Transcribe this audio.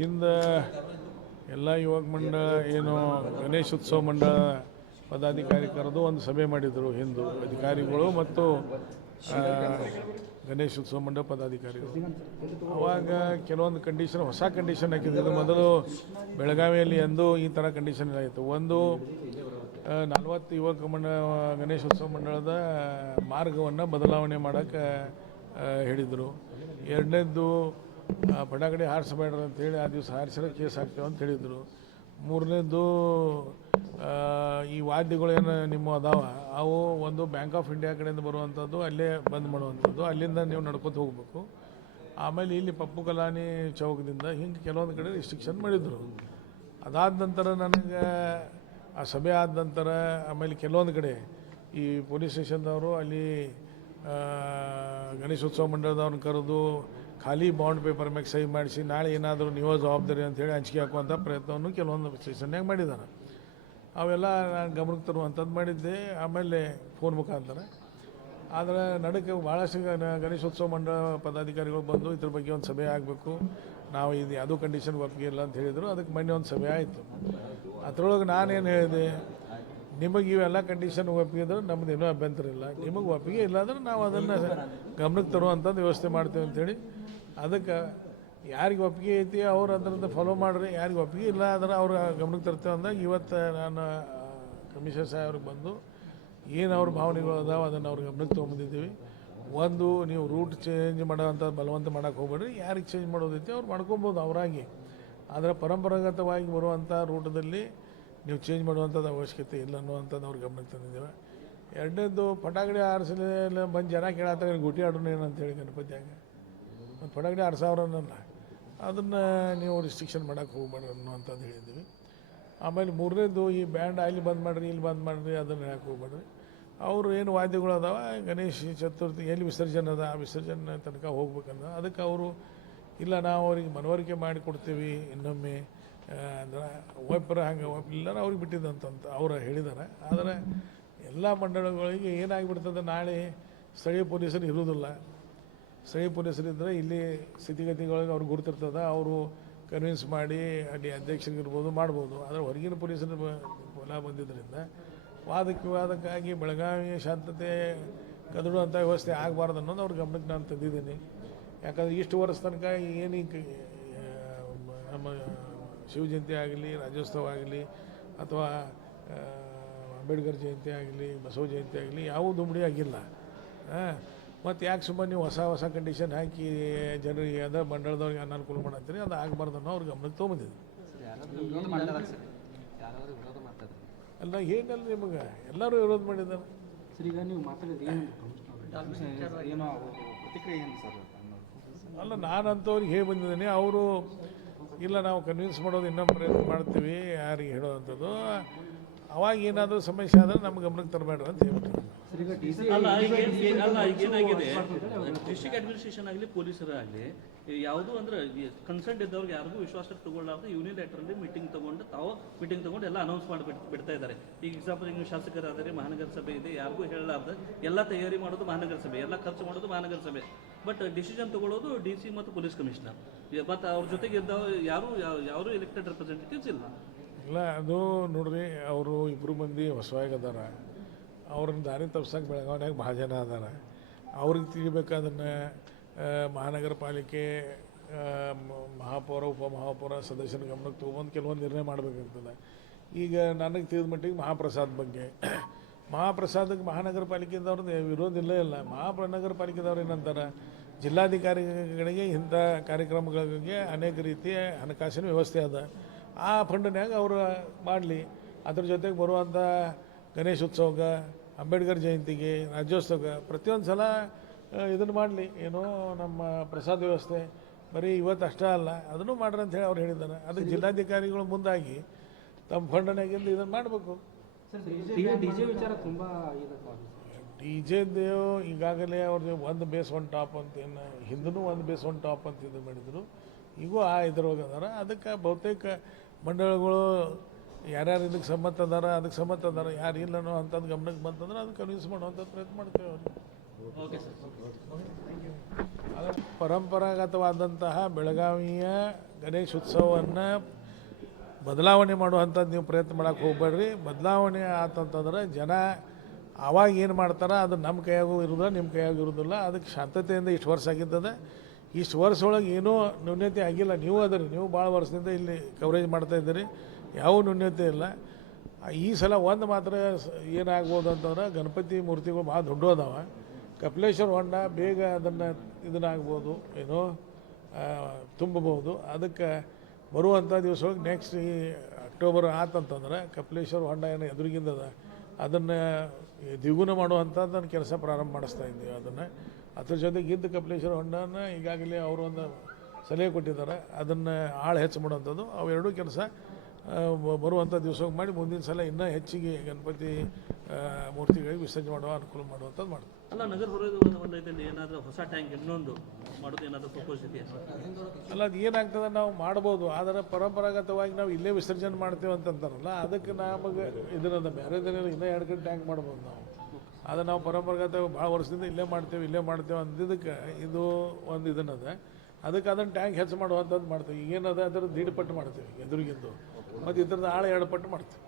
ಹಿಂದೆ ಎಲ್ಲ ಯುವಕ ಮಂಡಳ ಏನು ಗಣೇಶೋತ್ಸವ ಮಂಡಳ ಪದಾಧಿಕಾರಿ ಕರೆದು ಒಂದು ಸಭೆ ಮಾಡಿದರು ಹಿಂದೂ ಅಧಿಕಾರಿಗಳು ಮತ್ತು ಗಣೇಶೋತ್ಸವ ಮಂಡಳ ಪದಾಧಿಕಾರಿಗಳು. ಅವಾಗ ಕೆಲವೊಂದು ಕಂಡೀಷನ್, ಹೊಸ ಕಂಡೀಷನ್ ಹಾಕಿದ್ರು. ಮೊದಲು ಬೆಳಗಾವಿಯಲ್ಲಿ ಎಂದೂ ಈ ಥರ ಕಂಡೀಷನ್ ಆಯಿತು. ಒಂದು 40 ಯುವಕ ಗಣೇಶೋತ್ಸವ ಮಂಡಳದ ಮಾರ್ಗವನ್ನು ಬದಲಾವಣೆ ಮಾಡೋಕ್ಕೆ ಹೇಳಿದರು. ಎರಡನೇದ್ದು ಪಟಾಕಡಿ ಹಾರಿಸಬೇಡ್ರಿ ಅಂತೇಳಿ ಆ ದಿವಸ ಹಾರಿಸಿದ್ರೆ ಕೇಸ್ ಹಾಕ್ತೇವೆ ಅಂತ ಹೇಳಿದರು. ಮೂರನೇದ್ದು ಈ ವಾದ್ಯಗಳೇನು ನಿಮ್ಮ ಅದಾವ ಅವು ಒಂದು ಬ್ಯಾಂಕ್ ಆಫ್ ಇಂಡಿಯಾ ಕಡೆಯಿಂದ ಬರುವಂಥದ್ದು ಅಲ್ಲೇ ಬಂದ್ ಮಾಡುವಂಥದ್ದು, ಅಲ್ಲಿಂದ ನೀವು ನಡ್ಕೊತ ಹೋಗಬೇಕು. ಆಮೇಲೆ ಇಲ್ಲಿ ಪಪ್ಪು ಕಲಾನಿ ಚೌಕದಿಂದ ಹಿಂಗೆ ಕೆಲವೊಂದು ಕಡೆ ರಿಸ್ಟ್ರಿಕ್ಷನ್ ಮಾಡಿದರು. ಅದಾದ ನಂತರ ನನಗೆ ಆ ಸಭೆ ಆದ ನಂತರ ಆಮೇಲೆ ಕೆಲವೊಂದು ಕಡೆ ಈ ಪೊಲೀಸ್ ಸ್ಟೇಷನ್ದವರು ಅಲ್ಲಿ ಗಣೇಶೋತ್ಸವ ಮಂಡಳದವ್ರನ್ನ ಕರೆದು ಖಾಲಿ ಬಾಂಡ್ ಪೇಪರ್ ಮ್ಯಾಗೆ ಸಹಿ ಮಾಡಿಸಿ ನಾಳೆ ಏನಾದರೂ ನೀವು ಜವಾಬ್ದಾರಿ ಅಂತೇಳಿ ಹಂಚಿಕೆ ಹಾಕುವಂಥ ಪ್ರಯತ್ನವನ್ನು ಕೆಲವೊಂದು ಸ್ಟೇಷನ್ಯಾಗ ಮಾಡಿದ್ದಾರೆ. ಅವೆಲ್ಲ ನಾನು ಗಮನಕ್ಕೆ ತರುವಂಥದ್ದು ಮಾಡಿದ್ದೆ. ಆಮೇಲೆ ಫೋನ್ ಮುಖಾಂತರ ಆದರೆ ನಡಕ್ಕೆ ಭಾಳಷ್ಟು ಗಣೇಶೋತ್ಸವ ಮಂಡಳ ಪದಾಧಿಕಾರಿಗಳು ಬಂದು ಇದ್ರ ಬಗ್ಗೆ ಒಂದು ಸಭೆ ಆಗಬೇಕು, ನಾವು ಇದು ಯಾವುದೂ ಕಂಡೀಷನ್ಗೆ ಒಪ್ಪಿಗೆ ಇಲ್ಲ ಅಂತ ಹೇಳಿದರು. ಅದಕ್ಕೆ ಮೊನ್ನೆ ಒಂದು ಸಭೆ ಆಯಿತು. ಅದರೊಳಗೆ ನಾನೇನು ಹೇಳಿದೆ, ನಿಮಗೆ ಇವೆಲ್ಲ ಕಂಡೀಷನ್ ಒಪ್ಪಿಗೆದ್ರೆ ನಮ್ಮದೇನೂ ಅಭ್ಯಂತರ ಇಲ್ಲ, ನಿಮಗೆ ಒಪ್ಪಿಗೆ ಇಲ್ಲ ಅಂದ್ರೆ ನಾವು ಅದನ್ನು ಗಮನಕ್ಕೆ ತರುವಂಥದ್ದು ವ್ಯವಸ್ಥೆ ಮಾಡ್ತೇವೆ ಅಂಥೇಳಿ. ಅದಕ್ಕೆ ಯಾರಿಗೆ ಒಪ್ಪಿಗೆ ಐತಿ ಅವ್ರು ಅದರಿಂದ ಫಾಲೋ ಮಾಡಿರಿ, ಯಾರಿಗೆ ಒಪ್ಪಿಗೆ ಇಲ್ಲ ಅಂದ್ರೆ ಅವ್ರ ಗಮನಕ್ಕೆ ತರ್ತೇವೆ ಅಂದಾಗ ಇವತ್ತು ನಾನು ಕಮಿಷನರ್ ಸಾಹೇಬ್ರಿಗೆ ಬಂದು ಏನು ಅವ್ರ ಭಾವನೆಗಳು ಅದಾವೆ ಅದನ್ನು ಅವ್ರ ಗಮನಕ್ಕೆ ತೊಗೊಂಬಂದಿದ್ದೀವಿ. ಒಂದು, ನೀವು ರೂಟ್ ಚೇಂಜ್ ಮಾಡೋವಂಥ ಬಲವಂತ ಮಾಡೋಕ್ಕೆ ಹೋಗ್ಬೇಡ್ರಿ, ಯಾರಿಗೆ ಚೇಂಜ್ ಮಾಡೋದೈತಿ ಅವ್ರು ಮಾಡ್ಕೊಬೋದು ಅವರಾಗಿ. ಆದರೆ ಪರಂಪರಾಗತವಾಗಿ ಬರುವಂಥ ರೂಟದಲ್ಲಿ ನೀವು ಚೇಂಜ್ ಮಾಡುವಂಥದ್ದು ಅವಶ್ಯಕತೆ ಇಲ್ಲ ಅನ್ನುವಂಥದ್ದು ಅವ್ರ ಗಮನಕ್ಕೆ ತಂದಿದ್ದೇವೆ. ಎರಡನೇದು, ಪಟಾಕಡಿ ಆರಿಸಲಿಲ್ಲ ಬಂದು ಜನ ಕೇಳತ್ತಾಗ ಗುಟಿ ಆಡೋಣ ಏನಂತೇಳಿ ಗಣಪತಿಯಾಗ ಮತ್ತು ಪಟಾಕಡಿ ಆರಿಸೋರನ್ನಲ್ಲ, ಅದನ್ನು ನೀವು ರಿಸ್ಟ್ರಿಕ್ಷನ್ ಮಾಡೋಕ್ಕೆ ಹೋಗ್ಬೇಡ್ರಿ ಅನ್ನುವಂಥದ್ದು ಹೇಳಿದ್ದೀವಿ. ಆಮೇಲೆ ಮೂರನೇದು, ಈ ಬ್ಯಾಂಡ್ ಅಲ್ಲಿ ಬಂದ್ ಮಾಡಿರಿ ಇಲ್ಲಿ ಬಂದ್ ಮಾಡಿರಿ ಅದನ್ನು ಹೇಳಕ್ಕೆ ಹೋಗ್ಬೇಡ್ರಿ. ಅವರು ಏನು ವಾದ್ಯಗಳು ಅದಾವೆ ಗಣೇಶ ಚತುರ್ಥಿ ಎಲ್ಲಿ ವಿಸರ್ಜನೆ ಅದ ಆ ವಿಸರ್ಜನೆ ತನಕ ಹೋಗ್ಬೇಕಂದ. ಅದಕ್ಕೆ ಅವರು ಇಲ್ಲ ನಾವು ಅವ್ರಿಗೆ ಮನವರಿಕೆ ಮಾಡಿ ಕೊಡ್ತೀವಿ ಇನ್ನೊಮ್ಮೆ ಅಂದ್ರೆ ಒಬ್ಬರು ಹಂಗೆ ಒಬ್ಬಲಿಲ್ಲ ಅವ್ರಿಗೆ ಬಿಟ್ಟಿದ್ದಂತಂತ ಅವರು ಹೇಳಿದ್ದಾರೆ. ಆದರೆ ಎಲ್ಲ ಮಂಡಳಗಳಿಗೆ ಏನಾಗಿಬಿಡ್ತದೆ, ನಾಳೆ ಸ್ಥಳೀಯ ಪೊಲೀಸರು ಇರುವುದಿಲ್ಲ. ಸ್ಥಳೀಯ ಪೊಲೀಸರಿದ್ದರೆ ಇಲ್ಲಿ ಸ್ಥಿತಿಗತಿಗಳಿಗೆ ಅವ್ರಿಗೆ ಗುರುತಿರ್ತದೆ, ಅವರು ಕನ್ವಿನ್ಸ್ ಮಾಡಿ ಅಲ್ಲಿ ಅಧ್ಯಕ್ಷರಿಗಿರ್ಬೋದು ಮಾಡ್ಬೋದು. ಆದರೆ ಹೊರಗಿನ ಪೊಲೀಸರು ಹೊಲ ಬಂದಿದ್ದರಿಂದ ವಾದಕ್ಕಾಗಿ ಬೆಳಗಾವಿ ಶಾಂತತೆ ಕದಡುವಂಥ ವ್ಯವಸ್ಥೆ ಆಗಬಾರ್ದು ಅನ್ನೋದು ಅವ್ರ ಗಮನಕ್ಕೆ ನಾನು ತಂದಿದ್ದೀನಿ. ಯಾಕಂದರೆ ಇಷ್ಟು ವರ್ಷ ತನಕ ಏನು ನಮ್ಮ ಶಿವಜಯಂತಿ ಆಗಲಿ, ರಾಜ್ಯೋತ್ಸವ ಆಗಲಿ, ಅಥವಾ ಅಂಬೇಡ್ಕರ್ ಜಯಂತಿ ಆಗಲಿ, ಬಸವ ಜಯಂತಿ ಆಗಲಿ ಯಾವುದೂ ದುಂಬಡಿ ಆಗಿಲ್ಲ. ಮತ್ತು ಯಾಕೆ ಸುಮ್ಮನೆ ನೀವು ಹೊಸ ಕಂಡೀಷನ್ ಹಾಕಿ ಜನರಿಗೆ ಅದ ಮಂಡಳದವ್ರಿಗೆ ಅನಾನುಕೂಲ ಮಾಡತ್ತೀರಿ, ಅದು ಆಗಬಾರ್ದು ಅನ್ನೋ ಅವ್ರ ಗಮನಕ್ಕೆ ತೊಗೊಂಬಂದಿದೆ. ಅಲ್ಲ ಏನಲ್ಲ ನಿಮಗೆ ಎಲ್ಲರೂ ವಿರೋಧ ಮಾಡಿದ್ದಾರೆ. ಅಲ್ಲ ನಾನಂತವ್ರಿಗೆ ಹೇಳಿ ಬಂದಿದ್ದೀನಿ, ಅವರು ಇಲ್ಲ ನಾವು ಕನ್ವಿನ್ಸ್ ಮಾಡೋದು ಇನ್ನೊಂದು ಪ್ರಯತ್ನ ಮಾಡ್ತೀವಿ ಯಾರಿಗೆ ಹೇಳೋವಂಥದ್ದು, ಅವಾಗ ಏನಾದರೂ ಸಮಸ್ಯೆ ಆದರೆ ನಮ್ಮ ಗಮನಕ್ಕೆ ತರಬೇಡ್ರಿ ಅಂತ ಹೇಳ್ಬಿಟ್ಟು. ಈಗೇನಾಗಿದೆ, ಡಿಸ್ಟ್ರಿಕ್ಟ್ ಅಡ್ಮಿನಿಸ್ಟ್ರೇಷನ್ ಆಗಲಿ ಪೊಲೀಸರಾಗಲಿ ಯಾವುದು ಅಂದ್ರೆ ಕನ್ಸರ್ಟ್ ಇದ್ದವ್ರಿಗೆ ಯಾರಿಗೂ ವಿಶ್ವಾಸಕ್ಕೆ ತಗೊಳ್ಳಾರ್ದು ಯೂನಿಲೇಟ್ರಲ್ಲಿ ಮೀಟಿಂಗ್ ತಗೊಂಡು ಎಲ್ಲ ಅನೌನ್ಸ್ ಮಾಡಿ ಬಿಡ್ತಾ ಇದ್ದಾರೆ. ಈಗ ಎಕ್ಸಾಂಪಲ್ ನೀವು ಶಾಸಕರಾದರೆ ಮಹಾನಗರ ಸಭೆ ಇದೆ, ಯಾರಿಗೂ ಹೇಳಲಾರ್ದು ಎಲ್ಲ ತಯಾರಿ ಮಾಡೋದು ಮಹಾನಗರ ಸಭೆ, ಎಲ್ಲ ಖರ್ಚು ಮಾಡೋದು ಮಹಾನಗರ ಸಭೆ, ಬಟ್ ಡಿಸಿಷನ್ ತಗೊಳ್ಳೋದು DC ಮತ್ತು ಪೊಲೀಸ್ ಕಮಿಷನರ್. ಮತ್ತು ಅವ್ರ ಜೊತೆಗೆ ಇದ್ದವ್ರು ಯಾರು ಎಲೆಕ್ಟೆಡ್ ರೆಪ್ರೆಸೆಂಟೇಟಿವ್ಸ್ ಇಲ್ಲ. ಇಲ್ಲ ಅದು ನೋಡ್ರಿ, ಅವರು ಇಬ್ಬರು ಮಂದಿ ಹೊಸವಾಗಿ ಅದಾರ, ಅವ್ರನ್ನ ದಾರಿ ತಪ್ಸಕ್ಕೆ ಬೆಳಗಾವಿನಾಗ ಭಾಳ ಜನ ಅದಾರ. ಅವ್ರಿಗೆ ತಿಳಿಬೇಕಾದನ್ನು ಮಹಾನಗರ ಪಾಲಿಕೆ ಮಹಾಪೌರ ಉಪಮಹಾಪೌರ ಸದಸ್ಯರ ಗಮನಕ್ಕೆ ತೊಗೊಂಡು ಕೆಲವೊಂದು ನಿರ್ಣಯ ಮಾಡಬೇಕಾಗ್ತದೆ. ಈಗ ನನಗೆ ತಿಳಿದ ಮಟ್ಟಿಗೆ ಮಹಾಪ್ರಸಾದಕ್ಕೆ ಮಹಾನಗರ ಪಾಲಿಕೆದವ್ರದ್ದು ವಿರೋಧ ಇಲ್ಲೇ ಇಲ್ಲ. ಮಹಾನಗರ ಪಾಲಿಕೆದವ್ರು ಏನಂತಾರೆ, ಜಿಲ್ಲಾಧಿಕಾರಿಗಳಿಗೆ ಇಂಥ ಕಾರ್ಯಕ್ರಮಗಳಿಗೆ ಅನೇಕ ರೀತಿಯ ಹಣಕಾಸಿನ ವ್ಯವಸ್ಥೆ ಅದ, ಆ ಫಂಡ್ನ್ಯಾಗ ಅವರು ಮಾಡಲಿ. ಅದ್ರ ಜೊತೆಗೆ ಬರುವಂಥ ಗಣೇಶೋತ್ಸವಕ್ಕೆ, ಅಂಬೇಡ್ಕರ್ ಜಯಂತಿಗೆ, ರಾಜ್ಯೋತ್ಸವಕ್ಕೆ ಪ್ರತಿಯೊಂದು ಸಲ ಇದನ್ನು ಮಾಡಲಿ. ಏನೋ ನಮ್ಮ ಪ್ರಸಾದ ವ್ಯವಸ್ಥೆ ಬರೀ ಇವತ್ತು ಅಷ್ಟೇ ಅಲ್ಲ, ಅದನ್ನು ಮಾಡ್ರಿ ಅಂತ ಹೇಳಿ ಅವ್ರು ಹೇಳಿದ್ದಾರೆ. ಅದಕ್ಕೆ ಜಿಲ್ಲಾಧಿಕಾರಿಗಳು ಮುಂದಾಗಿ ತಮ್ಮ ಫಂಡ್ನಾಗಿಂದ ಇದನ್ನು ಮಾಡಬೇಕು. ಡಿಜೆದು ಈಗಾಗಲೇ ಅವ್ರದ್ದು ಒಂದು ಬೇಸ್ ಒನ್ ಟಾಪ್ ಅಂತ ಏನು ಹಿಂದೂ ಒಂದು ಬೇಸ್ ಒನ್ ಟಾಪ್ ಅಂತ ಇದು ಮಾಡಿದರು, ಈಗೂ ಇದ್ರೊಳಗೆ ಅದಾರ. ಅದಕ್ಕೆ ಬಹುತೇಕ ಮಂಡಳಗಳು ಯಾರ್ಯಾರು ಇದಕ್ಕೆ ಸಮ್ಮತ ಅದಾರ, ಅದಕ್ಕೆ ಸಮ್ಮತ ಅದಾರ, ಯಾರು ಇಲ್ಲ ಅನ್ನೋ ಅಂಥದ್ದು ಗಮನಕ್ಕೆ ಬಂತಂದ್ರೆ ಅದಕ್ಕೆ ಕನ್ವಿನ್ಸ್ ಮಾಡುವಂಥ ಪ್ರಯತ್ನ ಮಾಡ್ತೇವೆ ಅವ್ರಿಗೆ. Okay sir. ಪರಂಪರಾಗತವಾದಂತಹ ಬೆಳಗಾವಿಯ ಗಣೇಶೋತ್ಸವವನ್ನು ಬದಲಾವಣೆ ಮಾಡುವಂಥದ್ದು ನೀವು ಪ್ರಯತ್ನ ಮಾಡೋಕ್ಕೆ ಹೋಗ್ಬೇಡ್ರಿ. ಬದಲಾವಣೆ ಆತಂತಂದ್ರೆ ಜನ ಆವಾಗ ಏನು ಮಾಡ್ತಾರೆ ಅದು ನಮ್ಮ ಕೈಯಾಗೂ ಇರೋದಿಲ್ಲ, ನಿಮ್ಮ ಕೈಯಾಗೂ ಇರೋದಿಲ್ಲ. ಅದಕ್ಕೆ ಶಾಂತತೆಯಿಂದ ಇಷ್ಟು ವರ್ಷ ಆಗಿದ್ದದ. ಇಷ್ಟು ವರ್ಷ ಒಳಗೆ ಏನೂ ನ್ಯೂನ್ಯತೆ ಆಗಿಲ್ಲ. ನೀವು ಅದರಿ, ನೀವು ಭಾಳ ವರ್ಷದಿಂದ ಇಲ್ಲಿ ಕವರೇಜ್ ಮಾಡ್ತಾಯಿದ್ದೀರಿ, ಯಾವ ನ್ಯೂನ್ಯತೆ ಇಲ್ಲ. ಈ ಸಲ ಒಂದು ಮಾತ್ರ ಏನಾಗ್ಬೋದು ಅಂತಂದ್ರೆ ಗಣಪತಿ ಮೂರ್ತಿಗಳು ಭಾಳ ದೊಡ್ಡ ಅದಾವ. ಕಪಿಲೇಶ್ವರ ಹೊಂಡ ಬೇಗ ಇದನ್ನಾಗ್ಬೋದು, ಏನೋ ತುಂಬಬಹುದು. ಅದಕ್ಕೆ ಬರುವಂಥ ದಿವಸವಾಗಿ ನೆಕ್ಸ್ಟ್ ಈ ಅಕ್ಟೋಬರ್ ಆತಂತಂದ್ರೆ ಕಪಿಲೇಶ್ವರ ಹೊಂಡ ಏನು ಎದುರಿಗಿಂದದ ಅದನ್ನು ದ್ವಿಗುಣ ಮಾಡುವಂಥದ್ದನ್ನು ಕೆಲಸ ಪ್ರಾರಂಭ ಮಾಡಿಸ್ತಾ ಇದ್ದೀವಿ. ಅದನ್ನು ಅದ್ರ ಜೊತೆಗೆ ಇದ್ದ ಕಪಿಲೇಶ್ವರ ಹೊಂಡನ ಈಗಾಗಲೇ ಅವರು ಒಂದು ಸಲಹೆ ಕೊಟ್ಟಿದ್ದಾರೆ, ಅದನ್ನು ಆಳು ಹೆಚ್ಚು ಮಾಡುವಂಥದ್ದು. ಅವೆರಡೂ ಕೆಲಸ ಬರುವಂಥ ದಿವಸಕ್ಕೆ ಮಾಡಿ ಮುಂದಿನ ಸಲ ಇನ್ನೂ ಹೆಚ್ಚಿಗೆ ಗಣಪತಿ ಮೂರ್ತಿಗಳಿಗೆ ವಿಸರ್ಜನೆ ಮಾಡುವ ಅನುಕೂಲ ಮಾಡುವಂಥದ್ದು ಮಾಡ್ತೀವಿ. ಅಲ್ಲ, ನಗರ ಹೊರಗೆ ಒಂದು ಇದರಲ್ಲಿ ಏನಾದರೂ ಹೊಸ ಟ್ಯಾಂಕ್ ಇನ್ನೊಂದು ಮಾಡೋದು ಏನಾದರೂ ಪ್ರಪೋಸ್ ಇದೆಯಾ? ಅಲ್ಲ, ಅದು ಏನಾಗ್ತದೆ ನಾವು ಮಾಡ್ಬೋದು, ಆದರೆ ಪರಂಪರಾಗತವಾಗಿ ನಾವು ಇಲ್ಲೇ ವಿಸರ್ಜನೆ ಮಾಡ್ತೇವೆ ಅಂತಂತಾರಲ್ಲ, ಅದಕ್ಕೆ ನಮಗೆ ಇದನ್ನ ಬೇರೆ ದಿನ ಇನ್ನೂ 2 ಕಡೆ ಟ್ಯಾಂಕ್ ಮಾಡ್ಬೋದು ನಾವು. ಆದರೆ ನಾವು ಪರಂಪರಾಗತ ಭಾಳ ವರ್ಷದಿಂದ ಇಲ್ಲೇ ಮಾಡ್ತೇವೆ ಅಂದಿದ್ದಕ್ಕೆ ಇದು ಒಂದು ಇದನ್ನದ. ಅದಕ್ಕೆ ಅದನ್ನು ಟ್ಯಾಂಕ್ ಹೆಚ್ಚು ಮಾಡುವಂಥದ್ದು ಮಾಡ್ತೀವಿ. ಏನದ ಅದ್ರ ದೀಡ್ ಪಟ್ಟು ಮಾಡ್ತೀವಿ ಎದುರಿಗಿಂದು, ಮತ್ತು ಇದ್ರದ್ದು ಆಳ 2 ಪಟ್ಟು ಮಾಡ್ತೀವಿ.